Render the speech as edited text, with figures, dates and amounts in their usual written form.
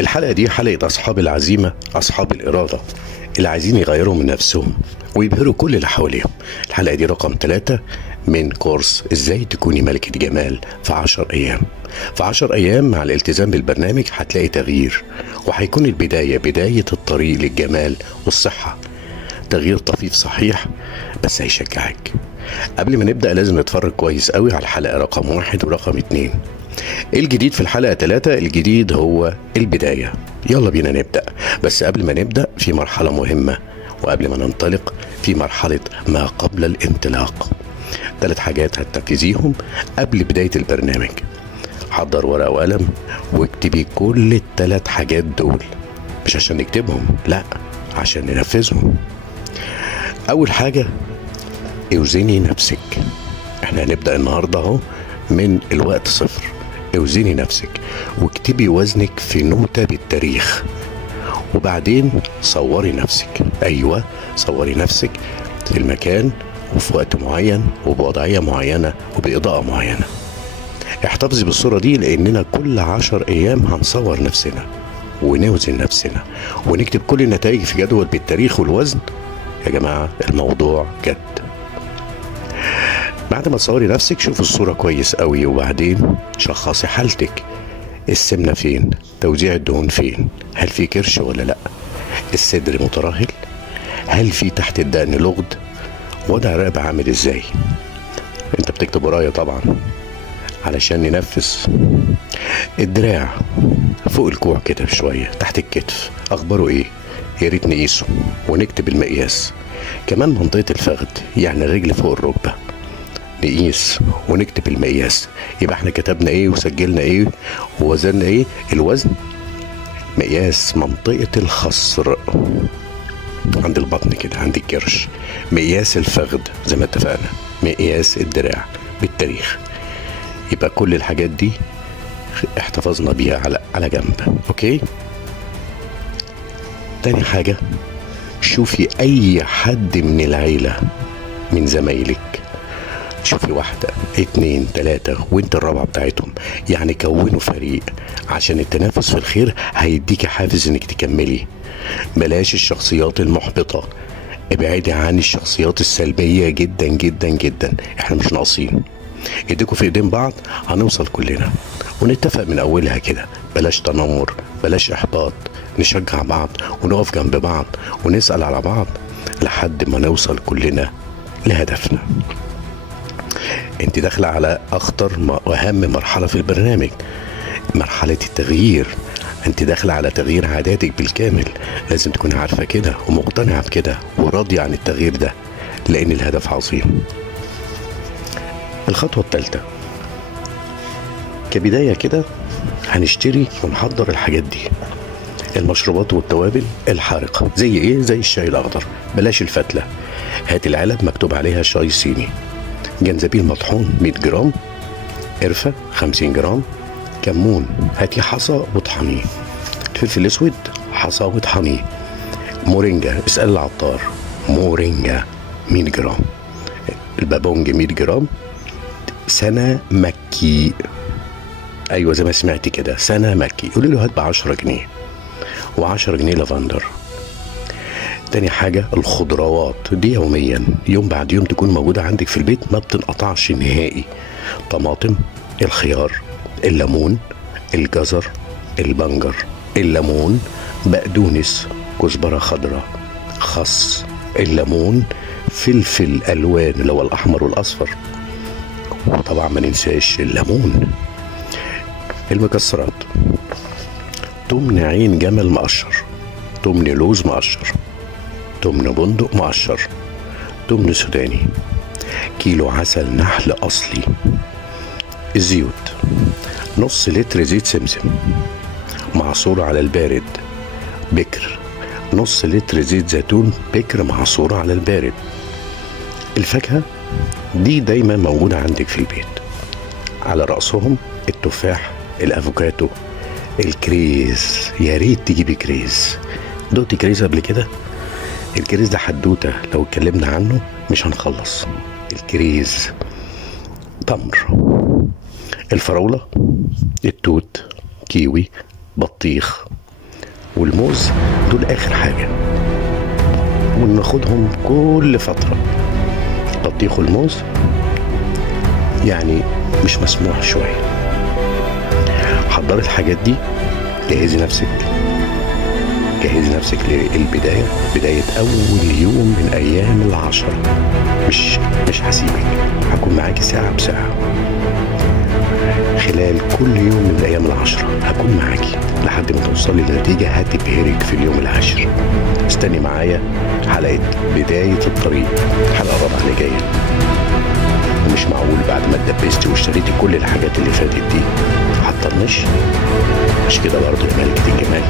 الحلقة دي حلقة أصحاب العزيمة، أصحاب الإرادة اللي عايزين يغيروا من نفسهم ويبهروا كل اللي حواليهم. الحلقة دي رقم 3 من كورس إزاي تكوني ملكة جمال في 10 أيام. في 10 أيام مع الالتزام بالبرنامج هتلاقي تغيير، وهيكون بداية الطريق للجمال والصحة. تغيير طفيف صحيح بس هيشجعك. قبل ما نبدأ لازم نتفرج كويس قوي على الحلقة رقم 1 ورقم 2. الجديد في الحلقة 3، الجديد هو البداية. يلا بينا نبدأ، بس قبل ما نبدأ في مرحلة مهمة، وقبل ما ننطلق في مرحلة ما قبل الانطلاق. 3 حاجات هتنفذيهم قبل بداية البرنامج. حضر ورقة وقلم واكتبي كل ال3 حاجات دول، مش عشان نكتبهم، لا، عشان ننفذهم. أول حاجة اوزني نفسك. احنا هنبدأ النهاردة اهو من الوقت 0. اوزني نفسك واكتبي وزنك في نوتة بالتاريخ، وبعدين صوري نفسك. ايوه، صوري نفسك في المكان وفي وقت معين وبوضعية معينة وبإضاءة معينة. احتفظي بالصورة دي لأننا كل 10 أيام هنصور نفسنا ونوزن نفسنا ونكتب كل النتائج في جدول بالتاريخ والوزن. يا جماعة الموضوع جد. بعد ما تصوري نفسك شوفي الصورة كويس قوي، وبعدين شخصي حالتك. السمنة فين؟ توزيع الدهون فين؟ هل في كرش ولا لا؟ الصدر مترهل؟ هل في تحت الدقن لغد؟ وضع الرقبة عامل ازاي؟ انت بتكتب ورايا طبعا علشان ننفذ. الدراع فوق الكوع كده شوية تحت الكتف اخباره ايه؟ يا ريت نقيسه ونكتب المقياس. كمان منطقة الفخذ يعني الرجل فوق الركبة نقيس ونكتب المقياس. يبقى احنا كتبنا ايه وسجلنا ايه ووزننا ايه. الوزن مقياس منطقة الخصر عند البطن كده عند الكرش. مقياس الفخذ زي ما اتفقنا. مقياس الدراع بالتاريخ. يبقى كل الحاجات دي احتفظنا بيها على جنب. اوكي. تاني حاجة، شوفي اي حد من العيلة من زمايلك. شوفي 1 2 3 وانت الرابعة بتاعتهم، يعني كونوا فريق عشان التنافس في الخير هيديكي حافز انك تكملي. بلاش الشخصيات المحبطة، ابعدي عن الشخصيات السلبية جدا جدا جدا. احنا مش ناقصين. ايديكوا في ايدين بعض هنوصل كلنا، ونتفق من اولها كده. بلاش تنمر، بلاش احباط، نشجع بعض ونقف جنب بعض ونسأل على بعض لحد ما نوصل كلنا لهدفنا. انت داخله على اخطر واهم مرحله في البرنامج، مرحله التغيير. انت داخله على تغيير عاداتك بالكامل. لازم تكوني عارفه كده ومقتنعه بكده وراضيه عن التغيير ده، لان الهدف عظيم. الخطوه الثالثه، كبدايه كده هنشتري ونحضر الحاجات دي. المشروبات والتوابل الحارقه زي ايه؟ زي الشاي الاخضر. بلاش الفتله. هات العلب مكتوب عليها شاي صيني. جنزبيل مطحون 100 جرام، قرفة 50 جرام، كمون هاتي حصى واطحنيه، فلفل اسود حصى واطحنيه، مورينجا اسأل العطار، مورينجا 100 جرام، البابونج 100 جرام، سنة مكي. ايوه زي ما سمعتي كده، سنة مكي. قولي له هات ب10 جنيه، و10 جنيه لافندر. تاني حاجة الخضروات دي يوميا، يوم بعد يوم تكون موجودة عندك في البيت، ما بتنقطعش نهائي. طماطم، الخيار، الليمون، الجزر، البنجر، الليمون، بقدونس، كزبرة خضراء، خس، الليمون، فلفل الوان اللي هو الاحمر والاصفر، وطبعا ما ننساش الليمون. المكسرات، تمن عين جمل مقشر، تمن لوز مقشر، تمن بندق مقشر، تمن سوداني، كيلو عسل نحل أصلي. الزيوت، نص لتر زيت سمسم معصور على البارد بكر، نص لتر زيت زيتون بكر معصور على البارد. الفاكهة دي دايما موجودة عندك في البيت، على رأسهم التفاح، الأفوكاتو، الكريز. يا ريت تجيبي كريز. دوقتي كريز قبل كده؟ الكريز ده حدوته لو اتكلمنا عنه مش هنخلص. الكريز، تمر، الفراولة، التوت، كيوي، بطيخ والموز دول اخر حاجة، وناخدهم كل فترة. بطيخ والموز يعني مش مسموح شوية. حضري الحاجات دي، جهزي نفسك للبداية، بداية أول يوم من أيام العشرة. مش هسيبك، هكون معاكي ساعة بساعة خلال كل يوم من الأيام العشرة. هكون معاكي لحد ما توصلي لنتيجة هتبهرك في اليوم العاشر. استني معايا حلقة بداية الطريق، الحلقة الرابعة اللي جاية. ومش معقول بعد ما اتدبستي واشتريتي كل الحاجات اللي فاتت دي هتطنش؟ مش كده برضه يا ملكة الجمال؟